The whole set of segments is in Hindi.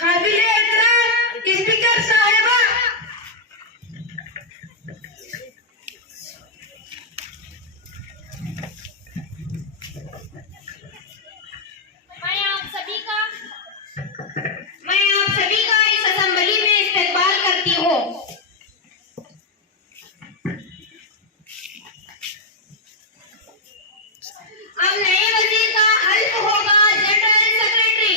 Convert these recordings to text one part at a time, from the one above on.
काबिले एहतराम स्पीकर साहिबा, मैं आप सभी का इस असेंबली में इस्तकबाल करती हूँ। अब नए वजीर का हल्फ होगा जनरल सेक्रेटरी।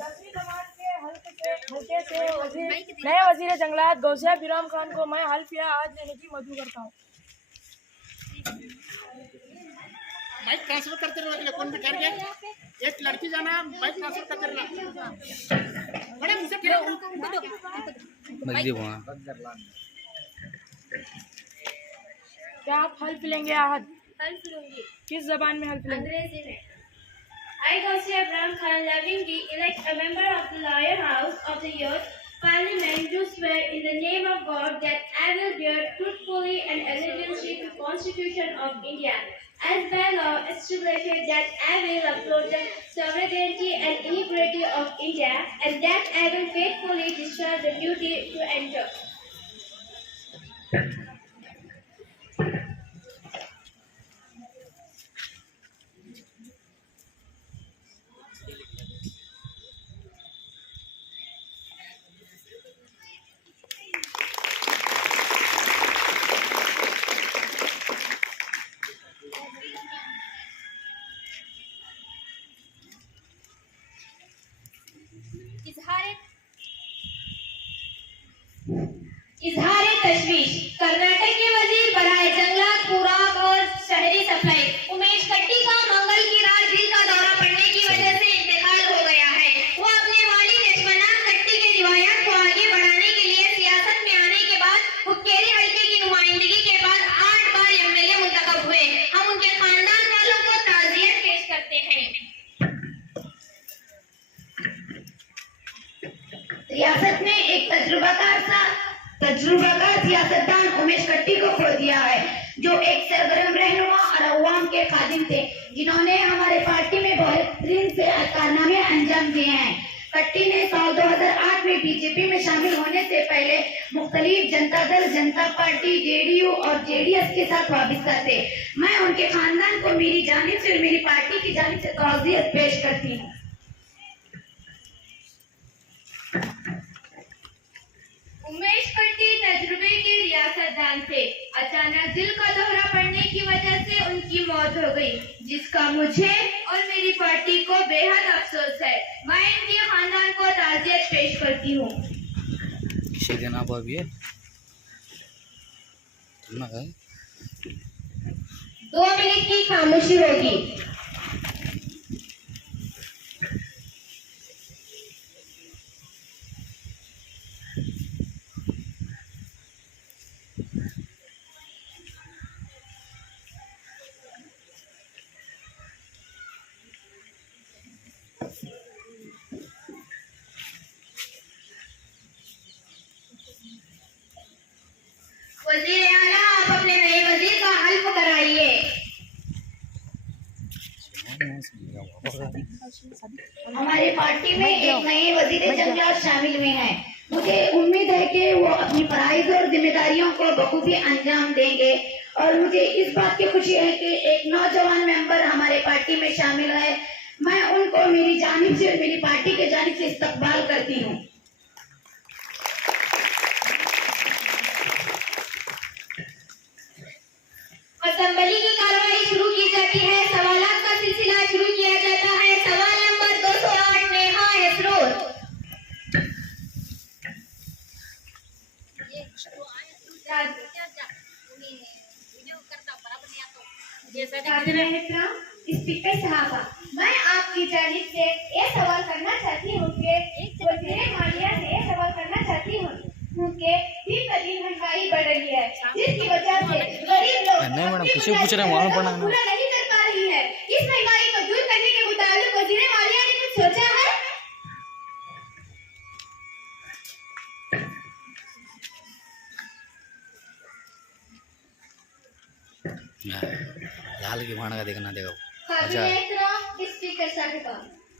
10वीं जमात के हल्के से नए वजीर जंगलात गौसिया बिराम खान को मैं हल्फ या आज लेने की मदऊ करता हूँ। माइक ट्रांसफर करते रहो, कौन भी ठहर गया, एक लड़की जाना, माइक ट्रांसफर करते रहना। बड़े मुझे क्या क्या आप हल्फ लेंगे? आहद हल्फ लूंगी। किस जबान में हल्फ लेंगे? अंग्रेजी में। I, Gausia Ibrahim Khan, lovingly elect a member of the Lower House of the Youth Parliament, do swear in the name of God that I will bear truthfully and allegiance to the Constitution of India, as by law established, that I will uphold the sovereignty and integrity of India, and that I will faithfully discharge the duty to enter. इजहार तशवीश। कर्नाटक के वजीर बराए जंगलात, खुराक और शहरी सप्लाई उमेश कट्टी का मंगल की रात दिल का दौरा पड़ने की वजह से इंतकाल हो गया है। वो अपने वालिद लक्ष्मणान कट्टी के रिवायात को आगे बढ़ाने के लिए सियासत में आने के बाद हुक्केरी हल्के की नुमाइंदगी के बाद 8 बार एमएलए मुंतखब हुए। हम उनके खानदान वालों को ताज़ियत पेश करते हैं। रियासत ने एक तजुर्बाकार सियासतदान उमेश कट्टी को खो दिया है, जो एक सरगर्म रहनुमा और अवाम के खादिम थे, जिन्होंने हमारे पार्टी में बेहतरीन से कारनामे अंजाम दिए हैं। कट्टी ने साल 2008 में बीजेपी में शामिल होने से पहले मुख्तलिफ जनता दल, जनता पार्टी, जेडीयू और जेडीएस के साथ वाबस्ता थे। मैं उनके खानदान को मेरी जानिब से और मेरी पार्टी की जानिब से ताज़ियत पेश करती हूँ। उमेश कट्टी तजुर्बे के रियासतदान थे। अचानक दिल का दौरा पड़ने की वजह से उनकी मौत हो गई, जिसका मुझे और मेरी पार्टी को बेहद अफसोस है। मैं इनके खानदान को ताज़ियत पेश करती हूँ। 2 मिनट की खामोशी होगी। वज़ीर आला, आप अपने नए वज़ीर का हल्फ कराइए। हमारे पार्टी में एक नए वज़ीर जंगलात शामिल हुए हैं। मुझे उम्मीद है कि वो अपनी फराइज़ और जिम्मेदारियों को बखूबी अंजाम देंगे, और मुझे इस बात की खुशी है कि एक नौजवान मेंबर हमारे पार्टी में शामिल है। मैं उनको मेरी जानिब से और मेरी पार्टी के जानिब से इस्तकबाल करती हूँ। असेंबली की कार्रवाई शुरू की जाती है। सवालात का सिलसिला शुरू किया जाता है। सवाल नंबर 208 नेहा यसरूर। स्पीकर साहबा, मैं आपकी जानिब से ये सवाल करना चाहती हूँ कि वज़ीर मालिया से ये सवाल करना चाहती हूँ कि दिन ब दिन महंगाई बढ़ रही है, जिसकी वजह से गरीब लोग नहीं मैडम किसी पूछ रहे हैं वहाँ पढ़ना पूरा नहीं कर पा रही है। इस महंगाई को दूर करने के मुताबिक वज़ीर मालिया ने कुछ सोचा है? लाल की भाण का देखना देखो। स्पीकर साहब,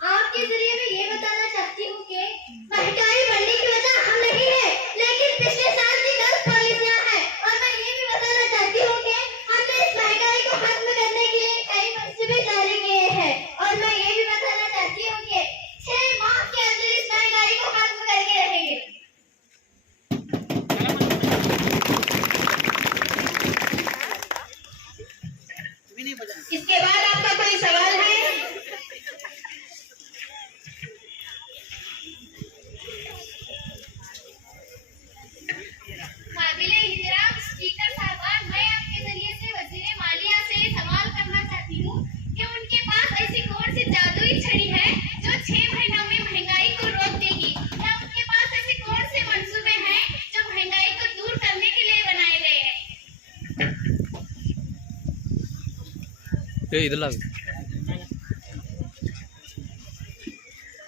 आपके जरिए मैं ये बताना चाहती हूँ इधर ला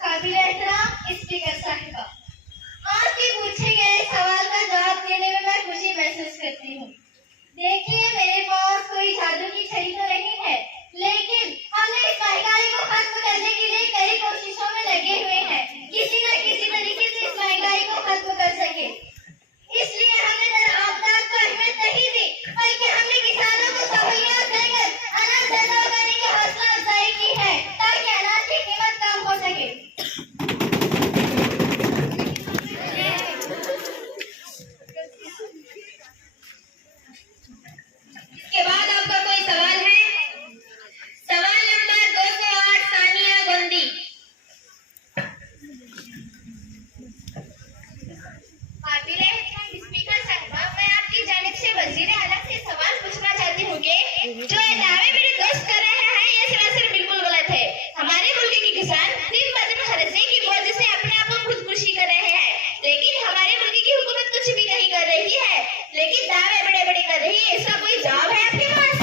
काबिल एहतराम स्पीकर साहिबा, आपके पूछे गए सवाल का जवाब देने में मैं खुशी महसूस करती हूँ। देखिए, मेरे पास कोई जादू की छड़ी तो नहीं है, लेकिन हम लोग इस महंगाई को खत्म करने के लिए कई कोशिशों में लगे हुए हैं, किसी न किसी तरीके से इस महंगाई को खत्म कर सके। इसलिए हमने दर आमदार को अहमियत नहीं दी, बल्कि हमने किसानों को सहूलियत देकर अनाज धंधा करने की हौसला अफजाई की है, ताकि अनाज की कीमत कम हो सके। इसके बाद आपका कोई सवाल है? सवाल नंबर 208 सानिया गोंदी। काबिल एहतराम स्पीकर साहिबा, मैं आपकी जानिब से वजीर आला से सवाल पूछना चाहती हूँ कि जो ये दावे मेरे दोस्त कर रहे हैं, ये सरासर बिल्कुल गलत है। हमारे मुल्क के किसान दिन ब दिन खर्चे की वजह से अपने आप को खुदकुशी कर रहे हैं, लेकिन हमारे मुल्क की हुकूमत कुछ भी नहीं कर रही है, लेकिन दावे बड़े बड़े कर रही है। इसका कोई जवाब है आपके पास?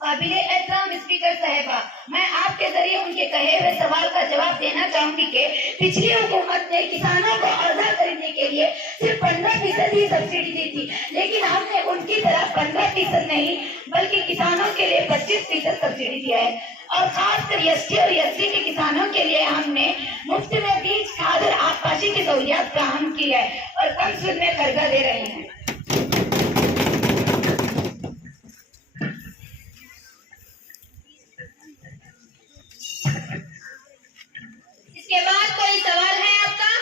काबिल एहतराम स्पीकर साहिबा, मैं आपके जरिए उनके कहे हुए सवाल का जवाब देना चाहूंगी कि पिछली हुकूमत ने किसानों को औजार खरीदने के लिए सिर्फ 15% ही सब्सिडी दी थी, लेकिन हमने उनकी तरफ 15% नहीं बल्कि किसानों के लिए 25% सब्सिडी दिया है। और खासकर एसटी और एससी के किसानों के लिए हमने मुफ्त में बीज, खाद और आबपाशी की सहूलियत फराहम की है और कम सूद में कर्जा दे रहे हैं। इसके बाद कोई सवाल है आपका?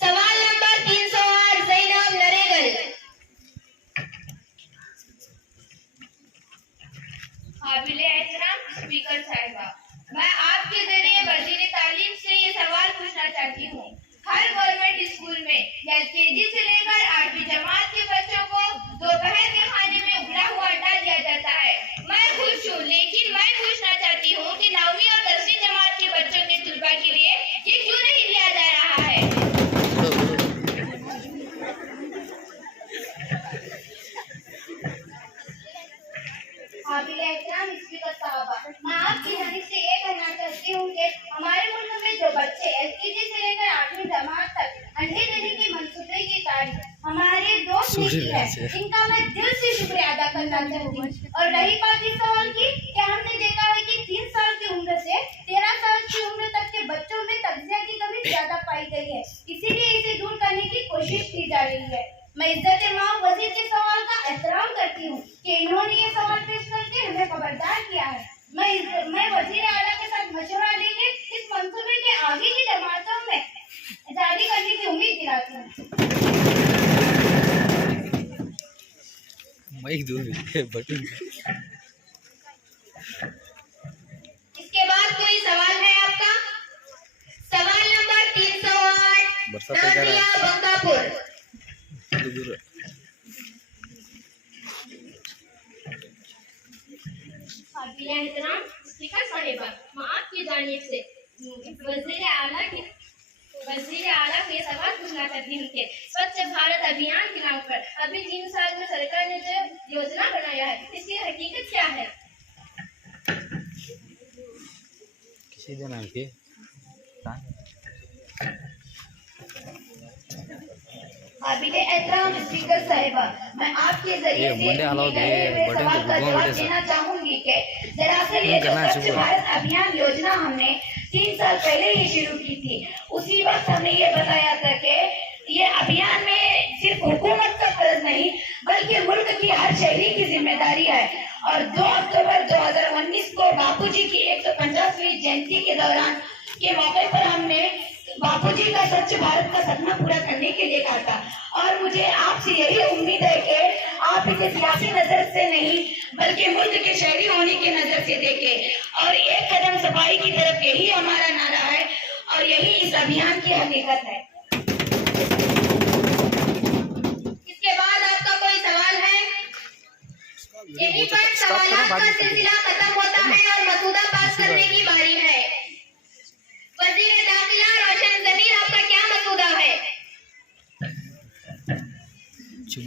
सवाल नंबर 308 जैनब नरेगल। काबिल एहतराम स्पीकर साहिबा, मैं आपके जरिए वजीर तालीम से ये सवाल पूछना चाहती हूँ। हर गवर्नमेंट स्कूल में एलकेजी से लेकर 8वीं जमात के बच्चों को दोपहर के खाने में उबला हुआ अंडा दिया जाता है। मैं खुश हूँ, लेकिन मैं पूछना चाहती हूँ कि 9वीं और 10वीं जमात के बच्चों के तुलबा के लिए ये क्यों नहीं दिया जा रहा है? काबिल एहतराम स्पीकर साहबा, मैं आपकी जानिब से ये कहना चाहती हूँ कि हमारे मुल्क में जो बच्चे एलकेजी से लेकर 8वीं जमात तक अंडे देने के मंसूबे की तारीफ हमारे दोस्त ने की है, इनका मैं दिल से शुक्रिया अदा करना चाहती हूँ। और रही बात इस सवाल की कि हमने देखा है कि 3 साल की उम्र से 13 साल की उम्र तक के बच्चों में तग़ज़िया की कमी ज्यादा पाई गई है, इसीलिए इसे दूर करने की कोशिश की जा रही है। मैं इज्जत-ए-माम वजीर के सवाल का एहतराम करती हूँ कि इन्होंने ये सवाल पेश करके हमें खबरदार किया है। मैं वजीर आला के साथ मशवरा लेके इस मंसूबे के आगे की जमातों में जारी करने की उम्मीद दिलाती हूँ। माइक दूर बटन। इसके बाद कोई सवाल है आपका? सवाल नंबर 308 नादिया बंकापुर। काबिल एहतराम स्पीकर साहिबा, मैं आपकी जानिब से वजीर आला के सवाल पूछना चाहती हूँ कि स्वच्छ भारत अभियान के नाम पर अभी 3 साल में सरकार ने जो योजना बनाया है, इसकी हकीकत क्या है? किसी दिन आके काबिल एहतराम स्पीकर साहिबा, मैं आपके जरिए से सवाल का जवाब देना चाहूंगी कि दरअसल ये जो स्वच्छ भारत अभियान योजना हमने 3 साल पहले ही शुरू की थी, उसी वक्त हमने ये बताया था कि ये अभियान में सिर्फ हुकूमत का फर्ज नहीं बल्कि मुल्क की हर शहरी की जिम्मेदारी है। और 2 अक्टूबर 2019 को बापूजी की 150वीं जयंती के दौरान के मौके पर हमने बापूजी का स्वच्छ भारत का सपना पूरा करने के लिए कहा था। और मुझे आपसे यही उम्मीद है कि आप इसे सियासी नजर से नहीं बल्कि मुल्क के शहरी होने की नजर से देखें और एक कदम सफाई की तरफ, यही हमारा नारा है और यही इस अभियान की हकीकत है। इसके बाद आपका कोई सवाल है? यहीं पर सवालात का सिलसिला खत्म होता है और मसूदा पास करने की बारी है। वजीर दाखिला रोशन जमीर, आपका क्या मसूदा है? चुप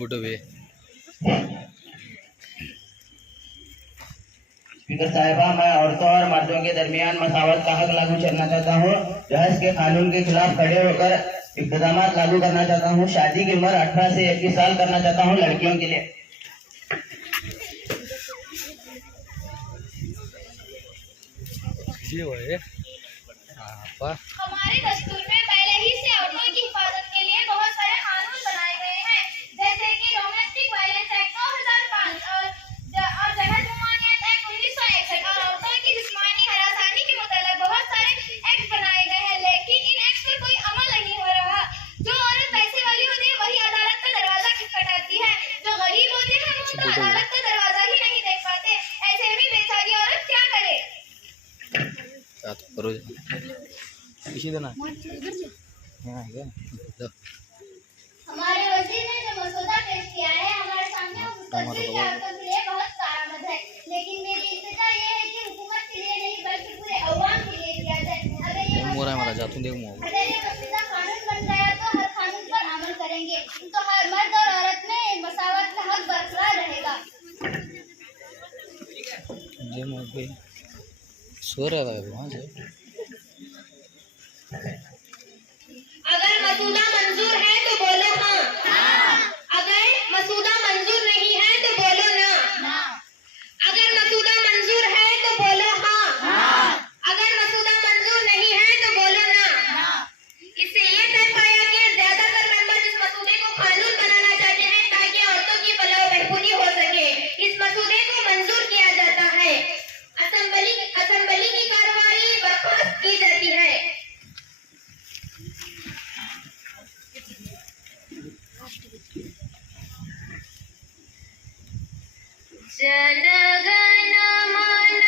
स्पीकर साहिबा, मैं औरतों और मर्दों के दरमियान मसावत का हक लागू करना चाहता हूँ। दहेज के कानून के खिलाफ खड़े होकर इक़दाम लागू करना चाहता हूँ। शादी की उम्र 18 से 21 साल करना चाहता हूँ लड़कियों के लिए। ये हुआ है हमारे दस्तूर में पहले ही से औरतों की हिफाजत के लिए बहुत सारे कानून बनाए गए हैं, जैसे कि डोमेस्टिक वायलेंस एक्ट 2005 और दहेज ममानियत एक्ट 1961 और औरतों की जिस्मानी हरासानी के मुताबिक बहुत सारे एक्ट बनाए गए हैं, लेकिन इन एक्ट पर कोई अमल नहीं हो रहा। जो औरत पैसे वाली होती है वही अदालत का दरवाजा खटखटाती है, जो गरीब होते हैं वो तो अदालत का दरवाजा ही नहीं देख पाते। ऐसे में बेचारी औरत क्या करे? करो किसी दिन हमारे वजीर ने जो मसौदा पेश किया है हमारे सामने वो मुस्तक़बिल के औरतों के लिए बहुत कारआमद है, लेकिन मेरी इल्तिजा ये है कि हुकूमत के लिए नहीं बल्कि पूरे अवाम के लिए किया जाए। अगर ये मसौदा कानून बन गया तो हर कानून पर अमल करेंगे तो हर मर्द और औरत में मसावत का हक बरकरार रहेगा। सो रहा था वहाँ से। अगर मसूदा मंजूर है तो बोलो हाँ, अगर मसूदा मंजूर नहीं है तो बोलो ना। अगर मसूदा मंजूर है तो बोलो हाँ, अगर मसूदा मंजूर नहीं है तो बोलो ना। इससे ये तय पाया कि ज्यादातर मेंबर इस मसूदे को कानून बनाना चाहते हैं ताकि औरतों की फलाह व बहबूदी हो सके। इस मसूदे को मंजूर किया जाता है, असेंबली की कार्रवाई बर्खास्त की जाती है। जनगण मन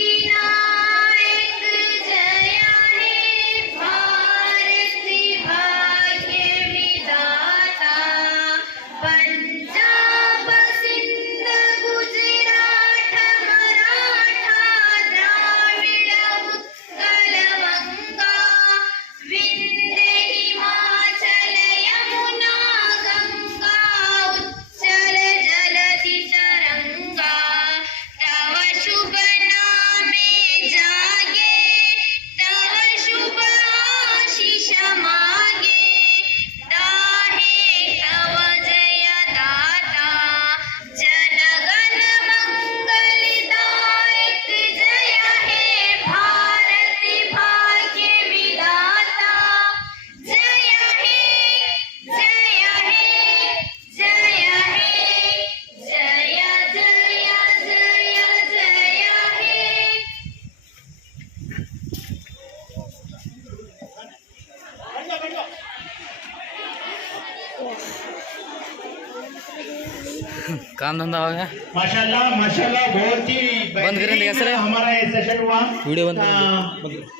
अधिनायक जय हे भारत भाग्य विधाता, पंजाब सिंध गुजरात मराठा द्राविड़ उत्कल गंगा, विंध्य हिमाचल यमुना गंगा, उच्चल जलधि तरंगा, तव शुभ नामे जागे, तव शुभ आशीष मागे, दाहे तव जय दाता, जनगण मंगलदायक जय हे भारत भाग्य विधाता, जय हे जय हे जय हे जय जय जय जय हे। काम धंधा हो गया। माशाल्लाह माशाल्लाह, बहुत ही बंद करें क्या सर? हमारा ये सेशन हुआ। वीडियो बंद करें।